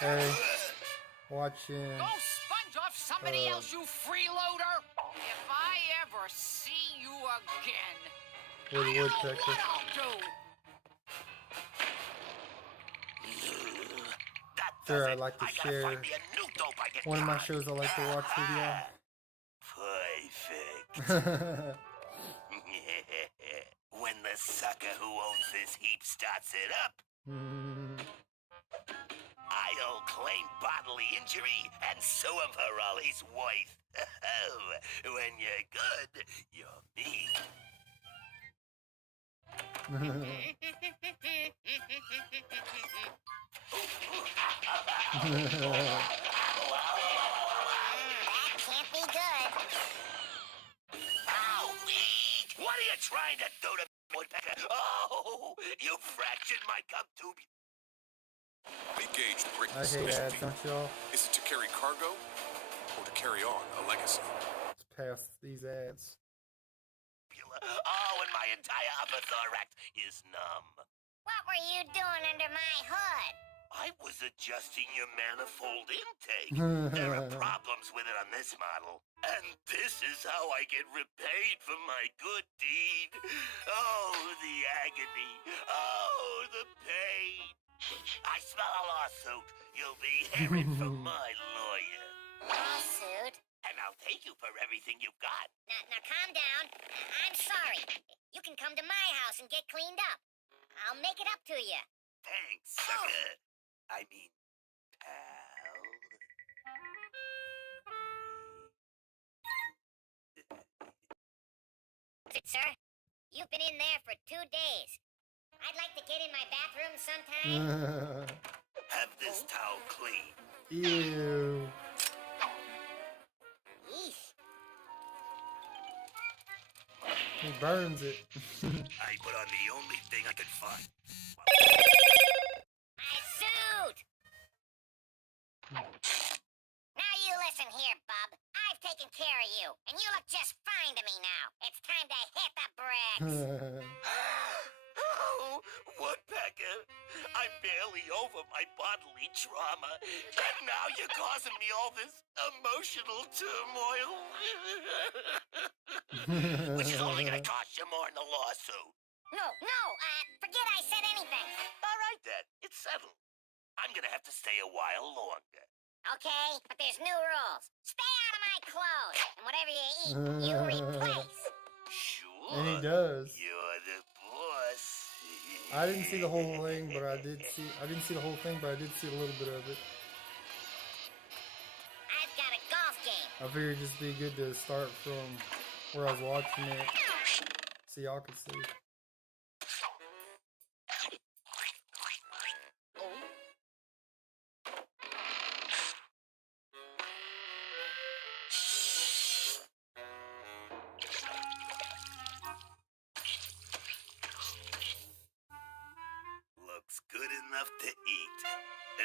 Hey, watching. Go sponge off somebody else, you freeloader! If I ever see you again, With I know woodpecker. what I'll do! Sure, I'd like to share one of my shows I like to watch with Perfect. y'all. When the sucker who owns this heap starts it up, I'll claim bodily injury, and so of her Ollie's wife. When you're good, you're me. That can't be good. Owie! What are you trying to do to me, woodpecker? Oh, you fractured my gum tube. Engaged brake I hate ads, don't y'all? Is it to carry cargo or to carry on a legacy? Let's pass these ads. Oh, and my entire upper thorax is numb. What were you doing under my hood? I was adjusting your manifold intake. There are problems with it on this model. And this is how I get repaid for my good deed. Oh, the agony. Oh, the pain. I smell a lawsuit. You'll be hearing from my lawyer. Lawsuit? And I'll take you for everything you've got. Now calm down. I'm sorry. You can come to my house and get cleaned up. I'll make it up to you. Thanks, sucker. I mean, pal. Sir, you've been in there for 2 days. I'd like to get in my bathroom sometime. Have this towel clean. Ew. Yeesh. He burns it. I put on the only thing I could find. My suit! Now you listen here, bub. I've taken care of you, and you look just fine to me now. It's time to hit the bricks. Oh, woodpecker, I'm barely over my bodily trauma, and now you're causing me all this emotional turmoil. Which is only gonna cost you more in the lawsuit. No, forget I said anything. All right then, it's settled. I'm gonna have to stay a while longer. Okay, but there's new rules. Stay out of my clothes, and whatever you eat, you replace. Sure. And he does. You're the boss. I didn't see the whole thing, but I did see the whole thing, but I did see a little bit of it. I've got a golf game. I figured it'd just be good to start from where I was watching it, so y'all could see. Looks good enough to eat,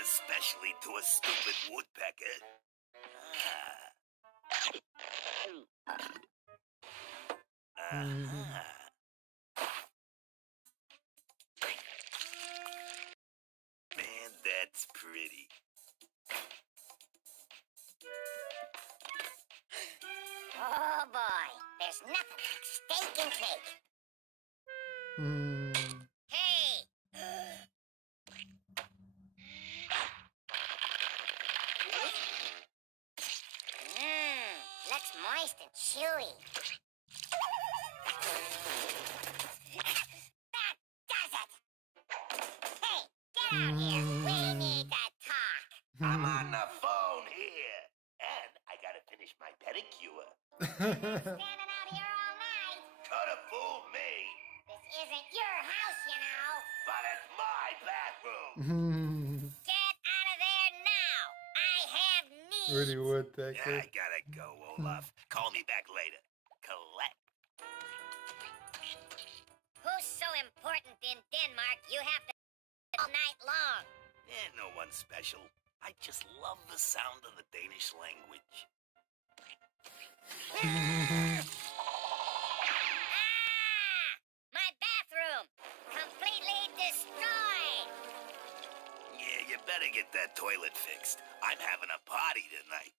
especially to a stupid woodpecker. Man, that's pretty. Oh boy, there's nothing like steak and cake. Hey! Looks moist and chewy. That does it! Hey, get out here! We need to talk! I'm on the phone here, and I gotta finish my pedicure. Standing out here all night. Coulda fooled me, This isn't your house, you know. but it's my bathroom. Get out of there now. I have needs. Really woodpecker. I gotta go, Olaf. Call me back later. Collect. Who's so important in Denmark you have to all night long? No one special. I just love the sound of the Danish language. My bathroom! Completely destroyed! Yeah, you better gotta get that toilet fixed. I'm having a party tonight.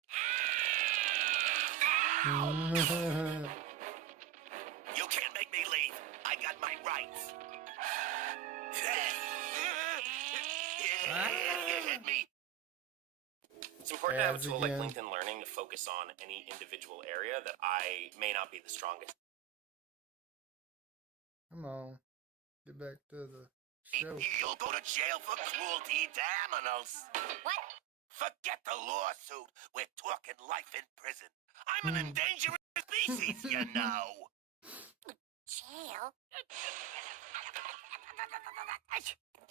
You can't make me leave. I got my rights. Hit me. It's important to have a As tool like again. LinkedIn Learning to focus on any individual area that I may not be the strongest. Come on. Get back to the show. You'll go to jail for cruelty to animals. What? Forget the lawsuit. We're talking life in prison. I'm an endangered species, you know. Jail?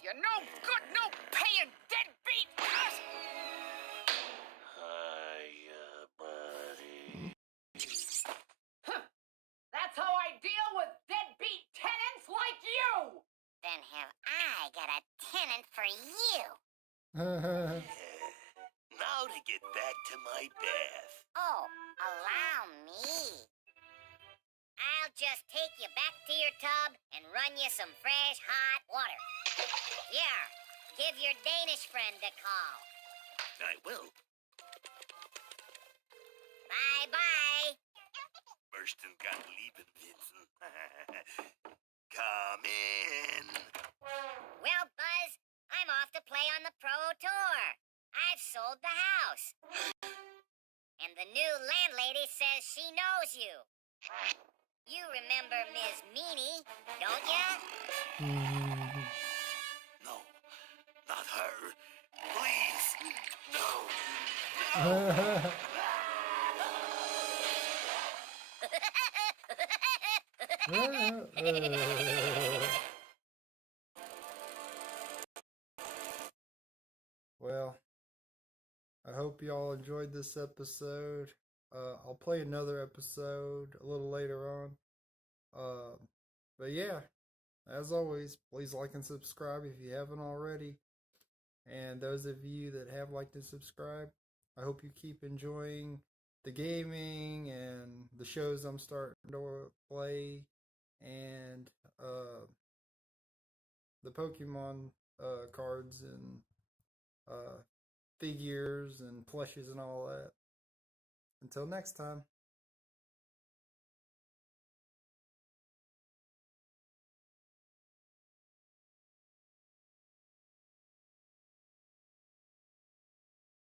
You're no good, no paying deadbeat. Hiya, buddy. That's how I deal with deadbeat tenants like you. Then have I got a tenant for you? Now to get back to my bath. Oh, allow me. I'll just take you back to your tub and run you some fresh, hot water. Here, give your Danish friend a call. I will. Bye-bye. Möchten kann lieben, Vincent. Come in. Well, Buzz, I'm off to play on the Pro Tour. I've sold the house. And the new landlady says she knows you. You remember Ms. Meanie, don't ya? No, not her. Please, no. Well, I hope y'all enjoyed this episode. I'll play another episode a little later on. But yeah, as always, please like and subscribe if you haven't already. And those of you that have liked and subscribed, I hope you keep enjoying the gaming and the shows I'm starting to play, and the Pokemon cards and figures and plushes and all that. Until next time.